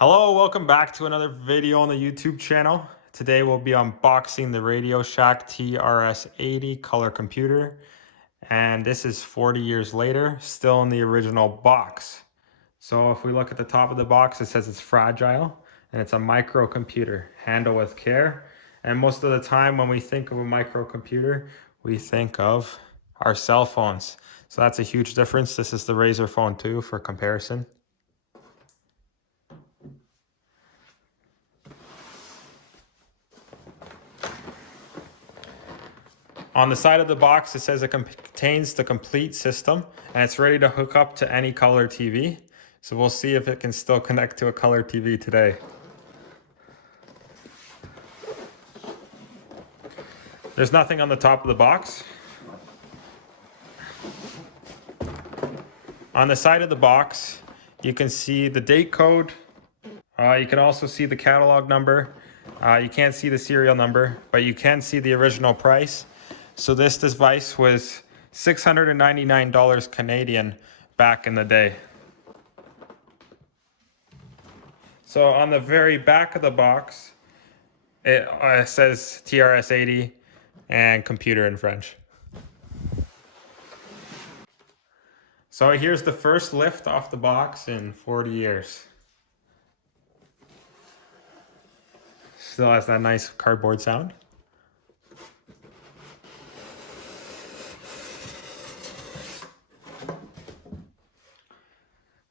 Hello, welcome back to another video on the YouTube channel. Today we'll be unboxing the Radio Shack TRS-80 color computer. And this is 40 years later, still in the original box. So if we look at the top of the box, it says it's fragile and it's a microcomputer. Handle with care. And most of the time when we think of a microcomputer, we think of our cell phones. So that's a huge difference. This is the Razr Phone 2 for comparison. On the side of the box, it says it contains the complete system and it's ready to hook up to any color TV. So we'll see if it can still connect to a color TV today. There's nothing on the top of the box. On the side of the box, you can see the date code. You can also see the catalog number. You can't see the serial number, but you can see the original price. So this device was $699 Canadian back in the day. So on the very back of the box, it says TRS-80 and computer in French. So here's the first lift off the box in 40 years. Still has that nice cardboard sound.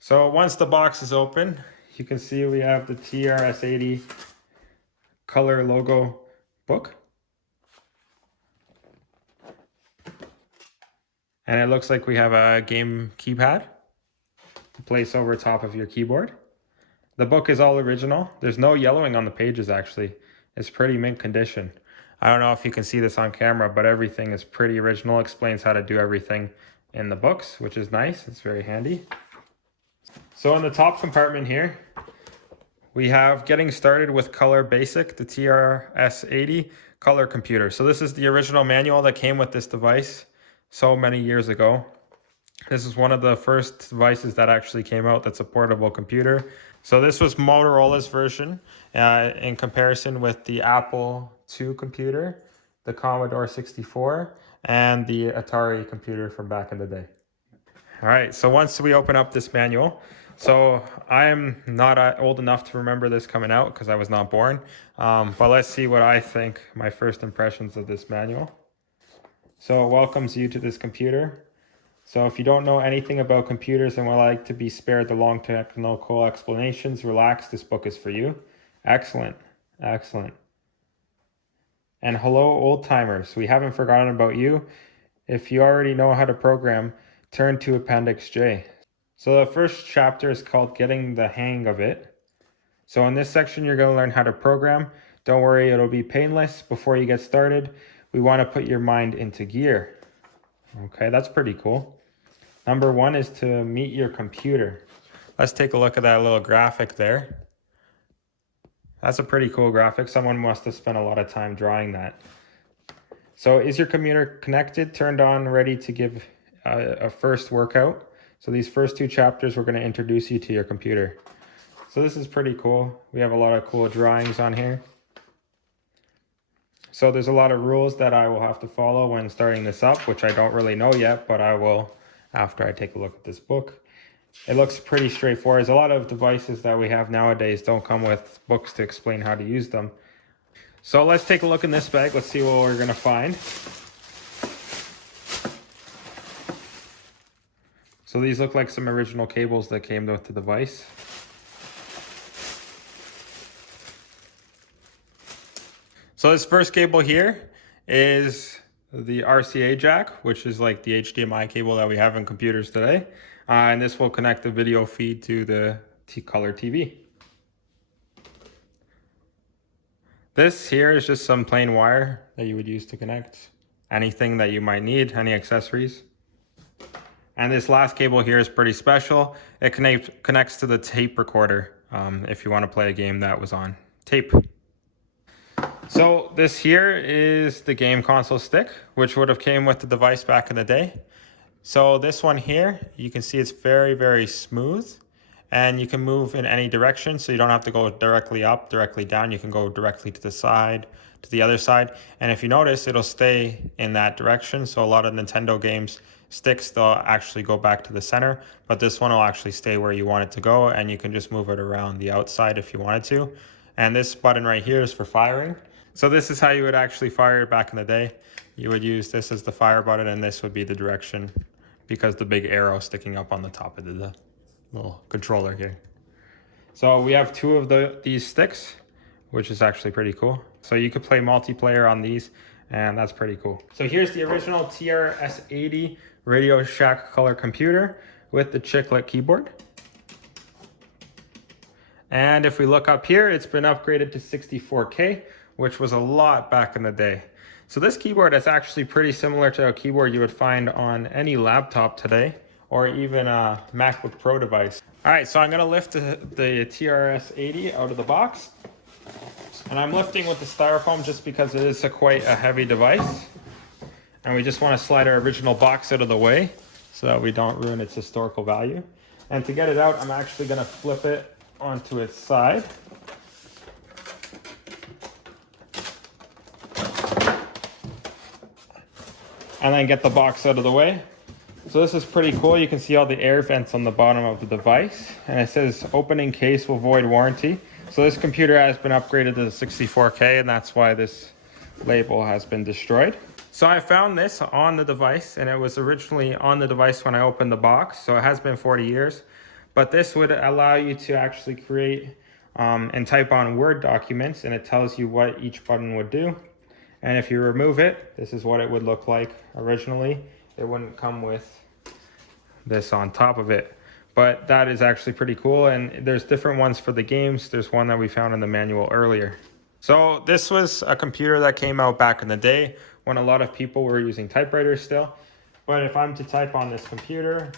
So once the box is open, you can see we have the TRS-80 color logo book. And it looks like we have a game keypad to place over top of your keyboard. The book is all original. There's no yellowing on the pages actually. It's pretty mint condition. I don't know if you can see this on camera, but everything is pretty original. It explains how to do everything in the books, which is nice. It's very handy. So in the top compartment here, we have Getting Started with Color Basic, the TRS-80 color computer. So this is the original manual that came with this device so many years ago. This is one of the first devices that actually came out that's a portable computer. So this was Motorola's version in comparison with the Apple II computer, the Commodore 64, and the Atari computer from back in the day. All right, so once we open up this manual, so I'm not old enough to remember this coming out because I was not born, but let's see what I think, my first impressions of this manual. So it welcomes you to this computer. So if you don't know anything about computers and would like to be spared the long technical explanations, relax, this book is for you. Excellent, excellent. And hello, old timers, we haven't forgotten about you. If you already know how to program, turn to Appendix J. So the first chapter is called Getting the Hang of It. So in this section, you're going to learn how to program. Don't worry, it'll be painless. Before you get started, we want to put your mind into gear. Okay, that's pretty cool. Number one is to meet your computer. Let's take a look at that little graphic there. That's a pretty cool graphic. Someone must have spent a lot of time drawing that. So is your computer connected, turned on, ready to give a first workout? So these first two chapters, we're going to introduce you to your computer. So this is pretty cool. We have a lot of cool drawings on here. So there's a lot of rules that I will have to follow when starting this up, which I don't really know yet, but I will after I take a look at this book. It looks pretty straightforward. There's a lot of devices that we have nowadays don't come with books to explain how to use them. So let's take a look in this bag. Let's see what we're going to find. So these look like some original cables that came with the device. So this first cable here is the RCA jack, which is like the HDMI cable that we have in computers today. And this will connect the video feed to the color TV. This here is just some plain wire that you would use to connect anything that you might need, any accessories. And this last cable here is pretty special. It connects to the tape recorder if you want to play a game that was on tape. So this here is the game console stick, which would have came with the device back in the day. So this one here, you can see it's very, very smooth. and you can move in any direction, so you don't have to go directly up, directly down. You can go directly to the side, to the other side, and if you notice, it'll stay in that direction. So a lot of Nintendo games sticks, they'll actually go back to the center, but this one will actually stay where you want it to go, and you can just move it around the outside if you wanted to. And this button right here is for firing. So this is how you would actually fire it back in the day. You would use this as the fire button, and this would be the direction, because the big arrow sticking up on the top of the little controller here. So we have two of these sticks, which is actually pretty cool. So you could play multiplayer on these, and that's pretty cool. So here's the original TRS-80 Radio Shack color computer with the chiclet keyboard. And if we look up here, it's been upgraded to 64K, which was a lot back in the day. So this keyboard is actually pretty similar to a keyboard you would find on any laptop today, or even a MacBook Pro device. All right, so I'm gonna lift the TRS-80 out of the box. And I'm lifting with the styrofoam just because it is quite a heavy device. And we just wanna slide our original box out of the way so that we don't ruin its historical value. And to get it out, I'm actually gonna flip it onto its side. And then get the box out of the way. So this is pretty cool. You can see all the air vents on the bottom of the device. And it says opening case will void warranty. So this computer has been upgraded to the 64K, and that's why this label has been destroyed. So I found this on the device, and it was originally on the device when I opened the box. So it has been 40 years. But this would allow you to actually create and type on Word documents, and it tells you what each button would do. And if you remove it, this is what it would look like originally. It wouldn't come with this on top of it. But that is actually pretty cool, and there's different ones for the games. There's one that we found in the manual earlier. So this was a computer that came out back in the day when a lot of people were using typewriters still. But if I'm to type on this computer,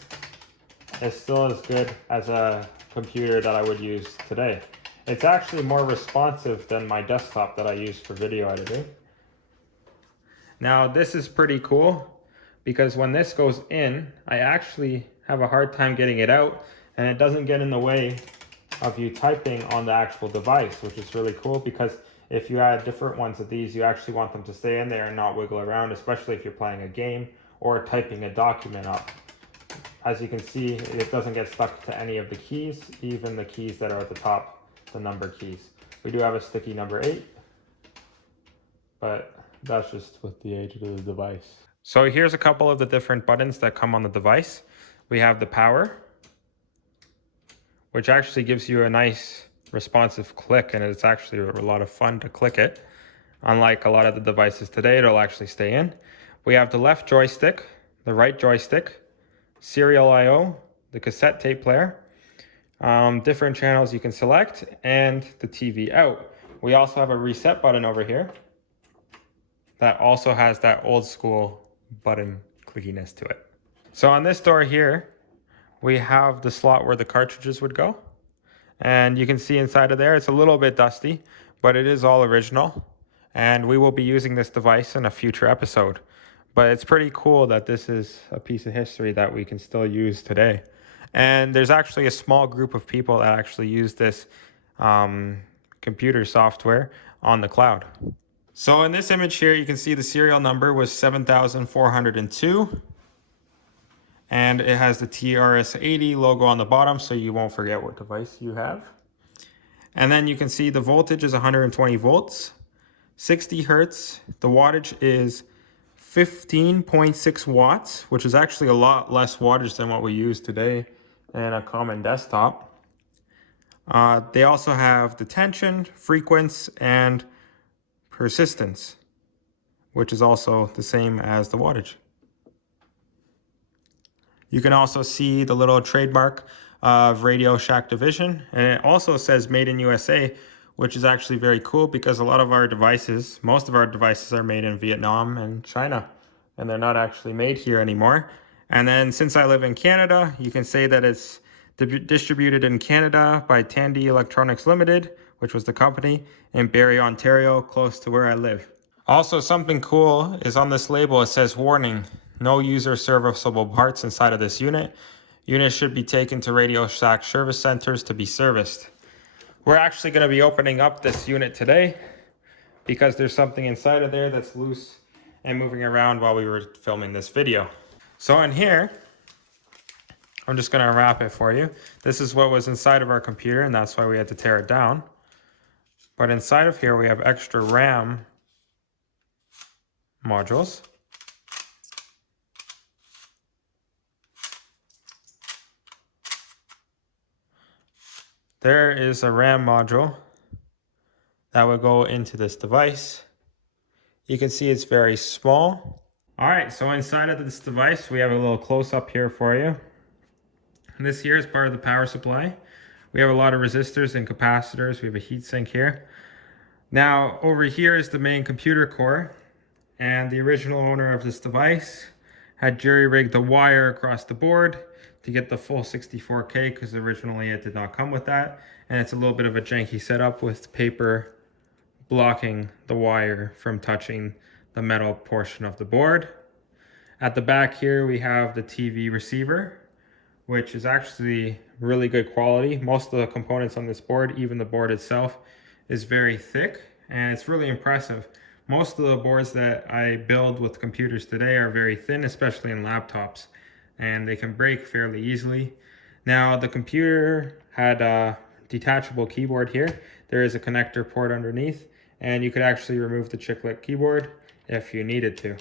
it's still as good as a computer that I would use today. It's actually more responsive than my desktop that I use for video editing. Now this is pretty cool because when this goes in, I actually have a hard time getting it out, and it doesn't get in the way of you typing on the actual device, which is really cool because if you add different ones of these, you actually want them to stay in there and not wiggle around, especially if you're playing a game or typing a document up. As you can see, it doesn't get stuck to any of the keys, even the keys that are at the top, the number keys. We do have a sticky number 8, but that's just with the age of the device. So here's a couple of the different buttons that come on the device. We have the power, which actually gives you a nice responsive click, and it's actually a lot of fun to click it. Unlike a lot of the devices today, it'll actually stay in. We have the left joystick, the right joystick, serial I/O, the cassette tape player, different channels you can select, and the TV out. We also have a reset button over here that also has that old school button clickiness to it. So on this door here, we have the slot where the cartridges would go. And you can see inside of there, it's a little bit dusty, but it is all original. And we will be using this device in a future episode. But it's pretty cool that this is a piece of history that we can still use today. And there's actually a small group of people that actually use this computer software on the cloud. So in this image here, you can see the serial number was 7402. And it has the TRS-80 logo on the bottom, so you won't forget what device you have. And then you can see the voltage is 120 volts, 60 hertz. The wattage is 15.6 watts, which is actually a lot less wattage than what we use today in a common desktop. They also have the tension, frequency, and persistence, which is also the same as the wattage. You can also see the little trademark of Radio Shack Division, and it also says Made in USA, which is actually very cool because a lot of our devices, most of our devices are made in Vietnam and China, and they're not actually made here anymore. And then since I live in Canada, you can say that it's distributed in Canada by Tandy Electronics Limited, which was the company, in Barrie, Ontario, close to where I live. Also, something cool is on this label, it says warning, no user serviceable parts inside of this unit. Units should be taken to Radio Shack service centers to be serviced. We're actually going to be opening up this unit today because there's something inside of there that's loose and moving around while we were filming this video. So in here, I'm just going to unwrap it for you. This is what was inside of our computer, and that's why we had to tear it down. But inside of here, we have extra RAM modules. There is a RAM module that would go into this device. You can see it's very small. All right, so inside of this device, we have a little close-up here for you. And this here is part of the power supply. We have a lot of resistors and capacitors. We have a heatsink here. Now, over here is the main computer core, and the original owner of this device had jerry-rigged the wire across the board to get the full 64K, because originally it did not come with that, and it's a little bit of a janky setup with paper blocking the wire from touching the metal portion of the board. At the back here we have the TV receiver, which is actually really good quality. Most of the components on this board, even the board itself, is very thick, and it's really impressive. Most of the boards that I build with computers today are very thin, especially in laptops, and they can break fairly easily. Now, the computer had a detachable keyboard here. There is a connector port underneath, and you could actually remove the chiclet keyboard if you needed to.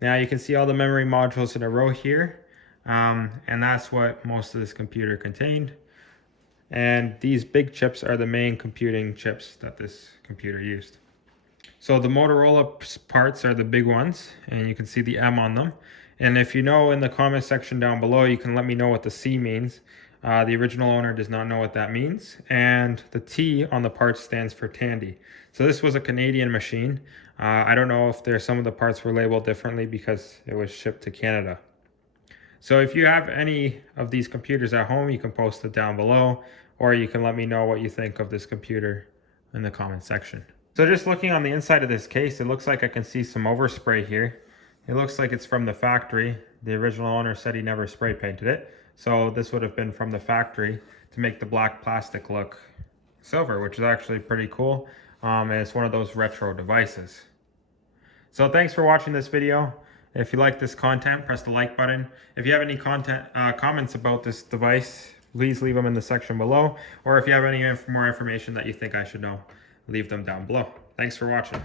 Now you can see all the memory modules in a row here, and that's what most of this computer contained. And these big chips are the main computing chips that this computer used. So the Motorola parts are the big ones, and you can see the M on them. And if you know, in the comment section down below, you can let me know what the C means. The original owner does not know what that means. And the T on the parts stands for Tandy. So this was a Canadian machine. I don't know if some of the parts were labeled differently because it was shipped to Canada. So if you have any of these computers at home, you can post it down below, or you can let me know what you think of this computer in the comment section. So just looking on the inside of this case, it looks like I can see some overspray here. It looks like it's from the factory. The original owner said he never spray painted it. So this would have been from the factory to make the black plastic look silver, which is actually pretty cool. And it's one of those retro devices. So thanks for watching this video. If you like this content, press the like button. If you have any comments about this device, please leave them in the section below. Or if you have any more information that you think I should know, leave them down below. Thanks for watching.